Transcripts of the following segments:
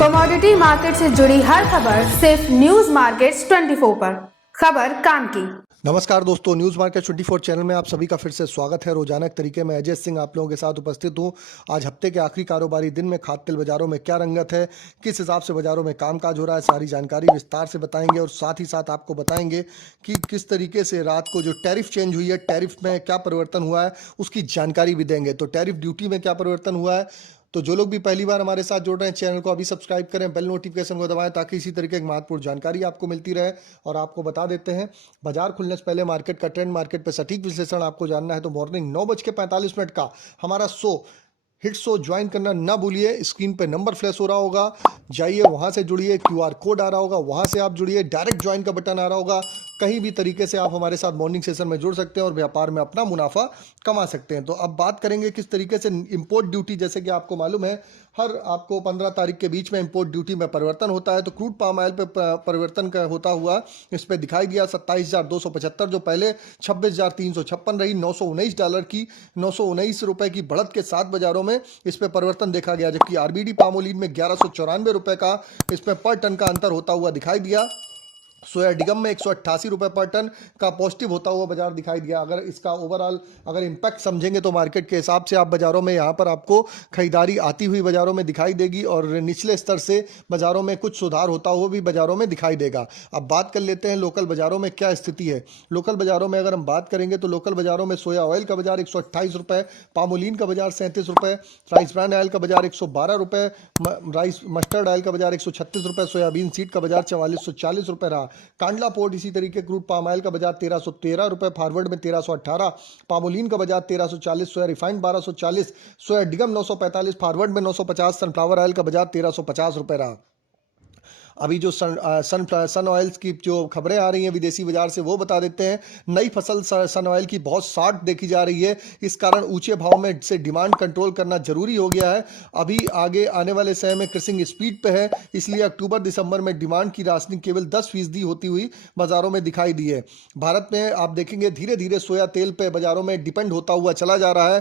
Commodity market से जुड़ी हर खबर सिर्फ न्यूज मार्केट्स 24 पर। खबर काम की। नमस्कार दोस्तों, न्यूज़ मार्केट 24 चैनल में आप सभी का फिर से स्वागत है। रोजाना के तरीके में अजय सिंह आप लोगों के साथ उपस्थित हूं। आज हफ्ते के आखिरी कारोबारी दिन में खाद्य तेल बाजारों में क्या रंगत है, किस हिसाब से बाजारों में कामकाज हो रहा है, सारी जानकारी विस्तार से बताएंगे और साथ ही साथ आपको बताएंगे कि किस तरीके से रात को जो टैरिफ चेंज हुई है, टैरिफ में क्या परिवर्तन हुआ है, उसकी जानकारी भी देंगे। तो टैरिफ ड्यूटी में क्या परिवर्तन हुआ है, तो जो लोग भी पहली बार हमारे साथ जुड़ रहे हैं, चैनल को अभी सब्सक्राइब करें, बेल नोटिफिकेशन को दबाएं ताकि इसी तरीके की महत्वपूर्ण जानकारी आपको मिलती रहे। और आपको बता देते हैं, बाजार खुलने से पहले मार्केट का ट्रेंड, मार्केट पे सटीक विश्लेषण आपको जानना है तो मॉर्निंग 9:45 का हमारा हिट शो ज्वाइन करना ना भूलिए। स्क्रीन पे नंबर फ्लैश हो रहा होगा, जाइए वहां से जुड़िए, QR कोड आ रहा होगा वहां से आप जुड़िए, डायरेक्ट ज्वाइन का बटन आ रहा होगा। कहीं भी तरीके से आप हमारे साथ मॉर्निंग सेशन में जुड़ सकते हैं और व्यापार में अपना मुनाफा कमा सकते हैं। तो अब बात करेंगे किस तरीके से इंपोर्ट ड्यूटी, जैसे कि आपको मालूम है हर आपको 15 तारीख के बीच में इंपोर्ट ड्यूटी में परिवर्तन होता है। तो क्रूड पाम ऑयल पे परिवर्तन का होता हुआ इस पे दिखाई दिया 27,275, जो पहले 26,356 रही। $919 की, ₹919 की बढ़त के साथ बाजारों में इस पे परिवर्तन देखा गया। जबकि आरबीडी पामोलिन में ₹1194 का इसमें पर टन का अंतर होता हुआ दिखाई दिया। सोया डिगम में ₹188 पर टन का पॉजिटिव होता हुआ बाजार दिखाई दिया। अगर इसका ओवरऑल अगर इम्पैक्ट समझेंगे तो मार्केट के हिसाब से आप बाजारों में यहाँ पर आपको खरीदारी आती हुई बाजारों में दिखाई देगी और निचले स्तर से बाजारों में कुछ सुधार होता हुआ भी बाजारों में दिखाई देगा। अब बात कर लेते हैं लोकल बाजारों में क्या स्थिति है। लोकल बाजारों में अगर हम बात करेंगे तो लोकल बाजारों में सोया ऑयल का बाजार ₹128, पामोलिन का बाजार ₹37, राइस ब्रान ऑयल का बाजार ₹112, राइस मस्टर्ड ऑयल का बाजार ₹136, सोयाबीन सीड का बाजार ₹4440 रहा। कांडला पोर्ट इसी तरीके क्रूड पाम ऑयल का बाजार ₹1313, फॉरवर्ड में 1318, पामोलिन का बाजार 1340, सोया रिफाइंड 1240, सोया डिगम 945, फॉरवर्ड में 950, सनफ्लावर ऑयल का बाजार ₹1350 रहा। अभी जो सन ऑयल्स की जो खबरें आ रही हैं विदेशी बाजार से वो बता देते हैं। नई फसल सन ऑयल की बहुत शार्ट देखी जा रही है, इस कारण ऊंचे भाव में से डिमांड कंट्रोल करना जरूरी हो गया है। अभी आगे आने वाले समय में क्रसिंग स्पीड पे है, इसलिए अक्टूबर दिसंबर में डिमांड की राशनिंग केवल 10% होती हुई बाजारों में दिखाई दी है। भारत में आप देखेंगे धीरे धीरे सोया तेल पे बाजारों में डिपेंड होता हुआ चला जा रहा है।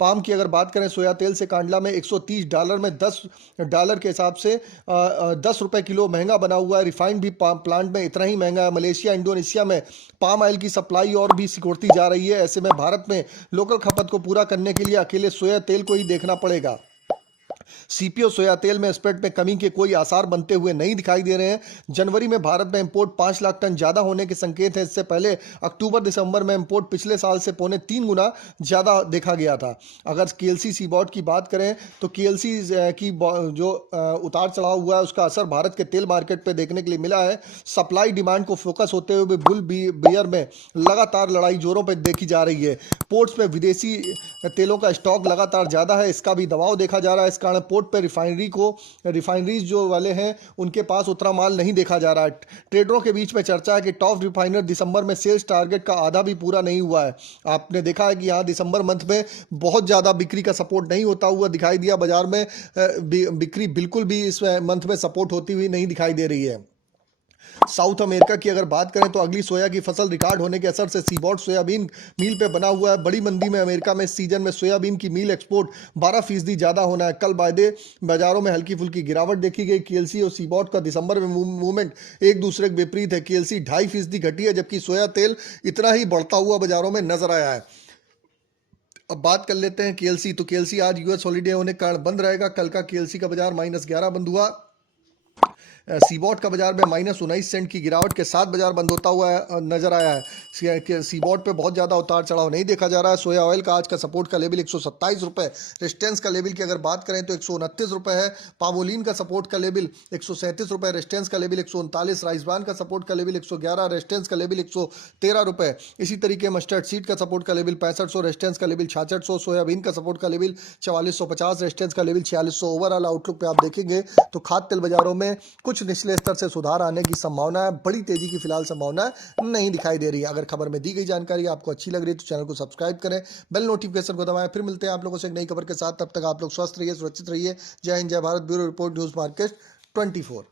पाम की अगर बात करें, सोया तेल से कांडला में $130 में $10 के हिसाब से ₹10 किलो महंगा बना हुआ है। रिफाइंड भी प्लांट में इतना ही महंगा है। मलेशिया, इंडोनेशिया में पाम ऑयल की सप्लाई और भी सिकुड़ती जा रही है। ऐसे में भारत में लोकल खपत को पूरा करने के लिए अकेले सोया तेल को ही देखना पड़ेगा। सीपीओ सोया तेल में स्प्रेड में कमी के कोई आसार बनते हुए नहीं दिखाई दे रहे हैं। जनवरी में भारत में इंपोर्ट 5 लाख टन ज्यादा होने के संकेत हैं। इससे पहले अक्टूबर दिसंबर में इंपोर्ट पिछले साल से 2.25 गुना ज्यादा देखा गया था। अगर केएलसी सीबॉट की बात करें तो केएलसी की जो उतार चढ़ाव हुआ है उसका असर भारत के तेल मार्केट पर देखने के लिए मिला है। सप्लाई डिमांड को फोकस होते हुए बुल बियर में लगातार लड़ाई जोरों पर देखी जा रही है। पोर्ट्स में विदेशी तेलों का स्टॉक लगातार ज्यादा है, इसका भी दबाव देखा जा रहा है। इस कारण पोर्ट पर रिफाइनरीज जो वाले हैं उनके पास उतना माल नहीं देखा जा रहा है। ट्रेडरों के बीच में चर्चा है कि टॉप रिफाइनर दिसंबर में सेल्स टारगेट का आधा भी पूरा नहीं हुआ है। आपने देखा है कि यहाँ दिसंबर मंथ में बहुत ज़्यादा बिक्री का सपोर्ट नहीं होता हुआ दिखाई दिया। बाजार में बिक्री बिल्कुल भी इस मंथ में सपोर्ट होती हुई नहीं दिखाई दे रही है। साउथ अमेरिका की अगर बात करें तो अगली सोया की फसल रिकॉर्ड होने के असर से सीबॉट सोयाबीन मील पे बना हुआ है। बड़ी मंदी में अमेरिका में इस सीजन में सोयाबीन की मील एक्सपोर्ट 12% ज्यादा होना है। कल वायदे बाजारों में हल्की फुल्की गिरावट देखी गई। केएलसी और सीबॉट का दिसंबर में मूवमेंट एक दूसरे के विपरीत है। केएलसी 2.5% घटी है, जबकि सोया तेल इतना ही बढ़ता हुआ बाजारों में नजर आया है। अब बात कर लेते हैं केएलसी। तो केएलसी आज यूएस हॉलीडे होने के कारण बंद रहेगा। कल का केएलसी का बाजार -11 बंद हुआ। सीबॉट का बाजार में -19 सेंट की गिरावट के साथ बाजार बंद होता हुआ नजर आया है। सीबॉट पे बहुत ज़्यादा उतार चढ़ाव नहीं देखा जा रहा है। सोया ऑयल का आज का सपोर्ट का लेवल ₹127, रेजिस्टेंस का लेवल की अगर बात करें तो ₹129 है। पामोलिन का सपोर्ट का लेवल ₹137, रेजिस्टेंस का लेवल 139, राइस ब्रान का सपोर्ट का लेवल 111, रेजिस्टेंस का लेवल ₹113। इसी तरीके मस्टर्ड सीड का सपोर्ट का लेवल 6500, रेजिस्टेंस का लेवल 6600, सोयाबीन का सपोर्ट का लेवल 4450, रेजिस्टेंस का लेवल 4600। ओवरऑल आउटलुक पे आप देखेंगे तो खाद्य तेल बाजारों में कुछ निचले स्तर से सुधार आने की संभावना है। बड़ी तेजी की फिलहाल संभावना नहीं दिखाई दे रही है। अगर खबर में दी गई जानकारी आपको अच्छी लग रही है तो चैनल को सब्सक्राइब करें, बेल नोटिफिकेशन को दबाएं। फिर मिलते हैं आप लोगों से एक नई खबर के साथ। तब तक आप लोग स्वस्थ रहिए, सुरक्षित रहिए। जय हिंद, जय Bharat. Bureau report, news market 24।